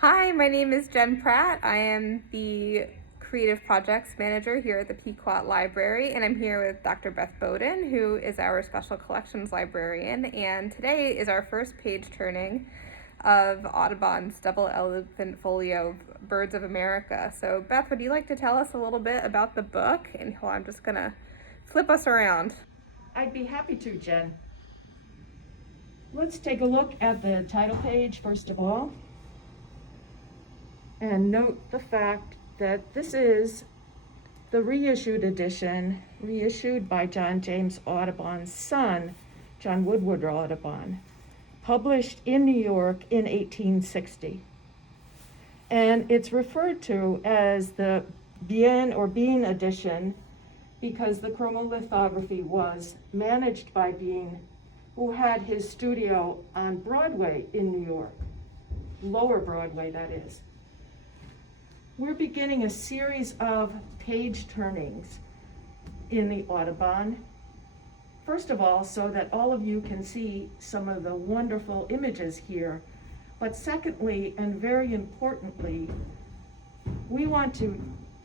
Hi, my name is Jen Pratt. I am the Creative Projects Manager here at the Pequot Library, and I'm here with Dr. Beth Beaudin, who is our Special Collections Librarian. And today is our first page turning of Audubon's Double Elephant Folio Birds of America. So, Beth, would you like to tell us a little bit about the book? And I'm just going to flip us around. I'd be happy to, Jen. Let's take a look at the title page first of all. And note the fact that this is the reissued edition, reissued by John James Audubon's son, John Woodward Audubon, published in New York in 1860. And it's referred to as the Bien or Bean edition because the chromolithography was managed by Bean, who had his studio on Broadway in New York, Lower Broadway, that is. We're beginning a series of page turnings in the Audubon. First of all, so that all of you can see some of the wonderful images here. But secondly, and very importantly, we want to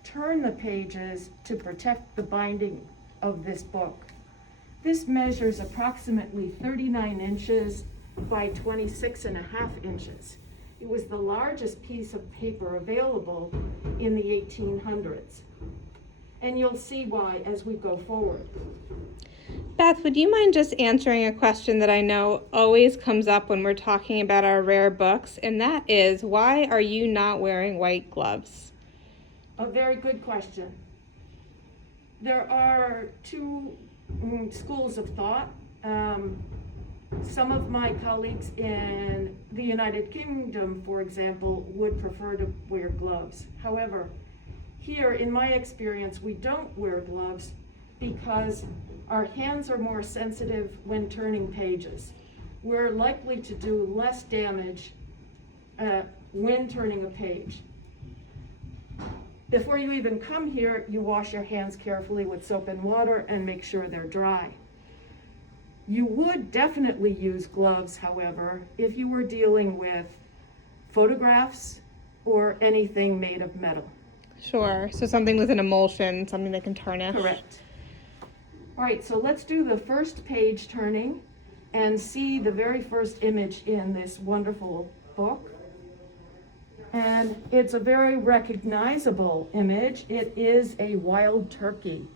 turn the pages to protect the binding of this book. This measures approximately 39 inches by 26.5 inches. It was the largest piece of paper available in the 1800s. And you'll see why as we go forward. Beth, would you mind just answering a question that I know always comes up when we're talking about our rare books, and that is, why are you not wearing white gloves? A very good question. There are two schools of thought. Some of my colleagues in the United Kingdom, for example, would prefer to wear gloves. However, here in my experience, we don't wear gloves because our hands are more sensitive when turning pages. We're likely to do less damage when turning a page. Before you even come here, you wash your hands carefully with soap and water and make sure they're dry. You would definitely use gloves, however, if you were dealing with photographs or anything made of metal. Sure, so something with an emulsion, something that can tarnish. Correct. All right, so let's do the first page turning and see the very first image in this wonderful book. And it's a very recognizable image. It is a wild turkey.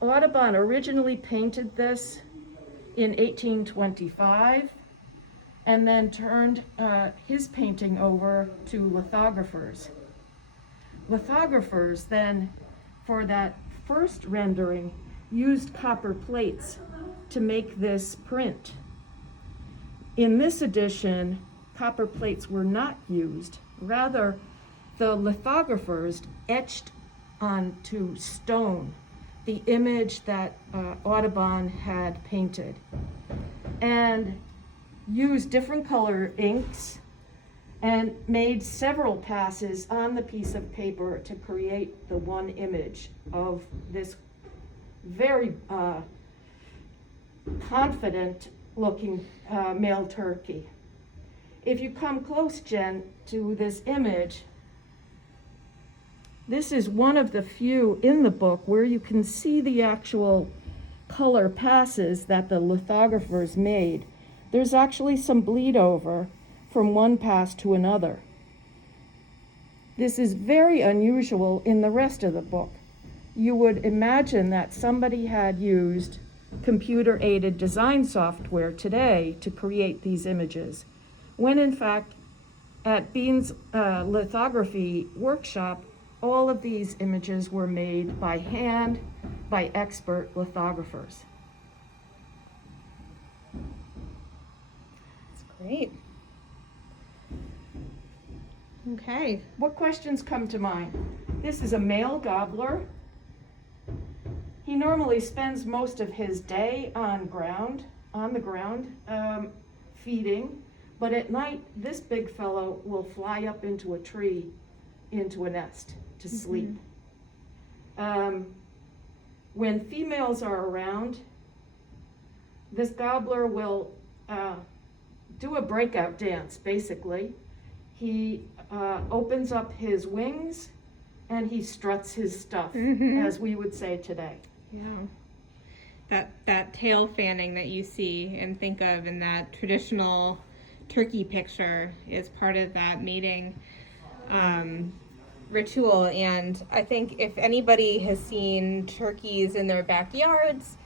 Audubon originally painted this in 1825 and then turned his painting over to lithographers. Lithographers then, for that first rendering, used copper plates to make this print. In this edition, copper plates were not used. Rather, the lithographers etched onto stone the image that Audubon had painted and used different color inks and made several passes on the piece of paper to create the one image of this very confident looking male turkey. If you come close, Jen, to this image, this is one of the few in the book where you can see the actual color passes that the lithographers made. There's actually some bleed over from one pass to another. This is very unusual in the rest of the book. You would imagine that somebody had used computer-aided design software today to create these images, when in fact, at Bean's lithography workshop, all of these images were made by hand by expert lithographers. That's great. Okay. What questions come to mind? This is a male gobbler. He normally spends most of his day on the ground, feeding, but at night, this big fellow will fly up into a tree, into a nest to sleep. When females are around, this gobbler will do a breakout dance, basically. He opens up his wings and he struts his stuff, as we would say today. Yeah. That tail fanning that you see and think of in that traditional turkey picture is part of that mating ritual. And I think if anybody has seen turkeys in their backyards,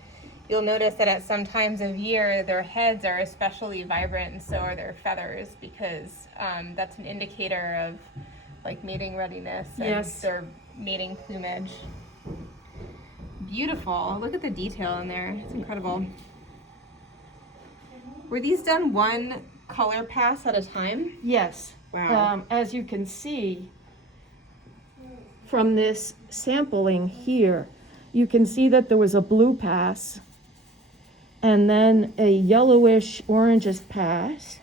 you'll notice that at some times of year their heads are especially vibrant, and so are their feathers, because that's an indicator of like mating readiness and Yes. their mating plumage. Beautiful. Look at the detail in there. It's incredible. Were these done one color pass at a time? Yes. Wow. As you can see from this sampling here, you can see that there was a blue pass and then a yellowish orangish pass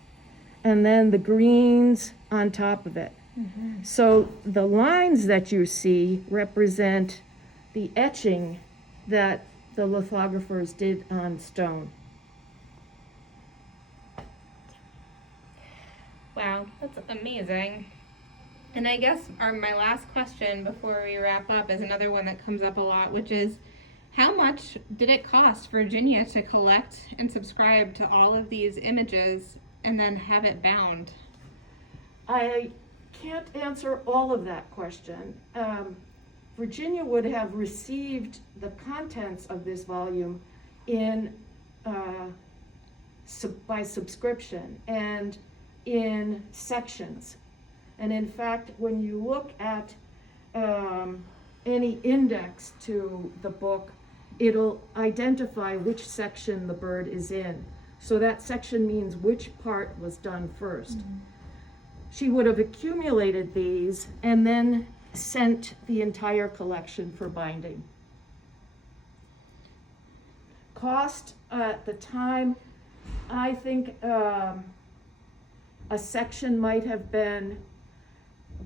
and then the greens on top of it. So the lines that you see represent the etching that the lithographers did on stone. Wow, that's amazing. And I guess my last question before we wrap up is another one that comes up a lot, which is, how much did it cost Virginia to collect and subscribe to all of these images and then have it bound? I can't answer all of that question. Virginia would have received the contents of this volume in by subscription and in sections. And in fact, when you look at any index to the book, it'll identify which section the bird is in. So that section means which part was done first. She would have accumulated these and then sent the entire collection for binding. Cost at the time, I think a section might have been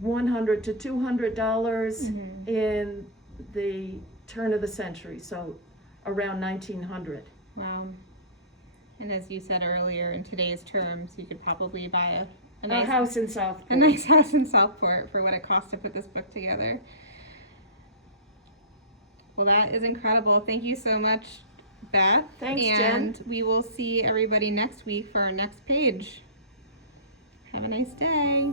$100 to $200 in the turn of the century, so around 1900. Wow. And as you said earlier, in today's terms, you could probably buy a A house in Southport. a nice house in Southport for what it costs to put this book together. Well, that is incredible. Thank you so much, Beth. Thanks, Jen. And we will see everybody next week for our next page. Have a nice day.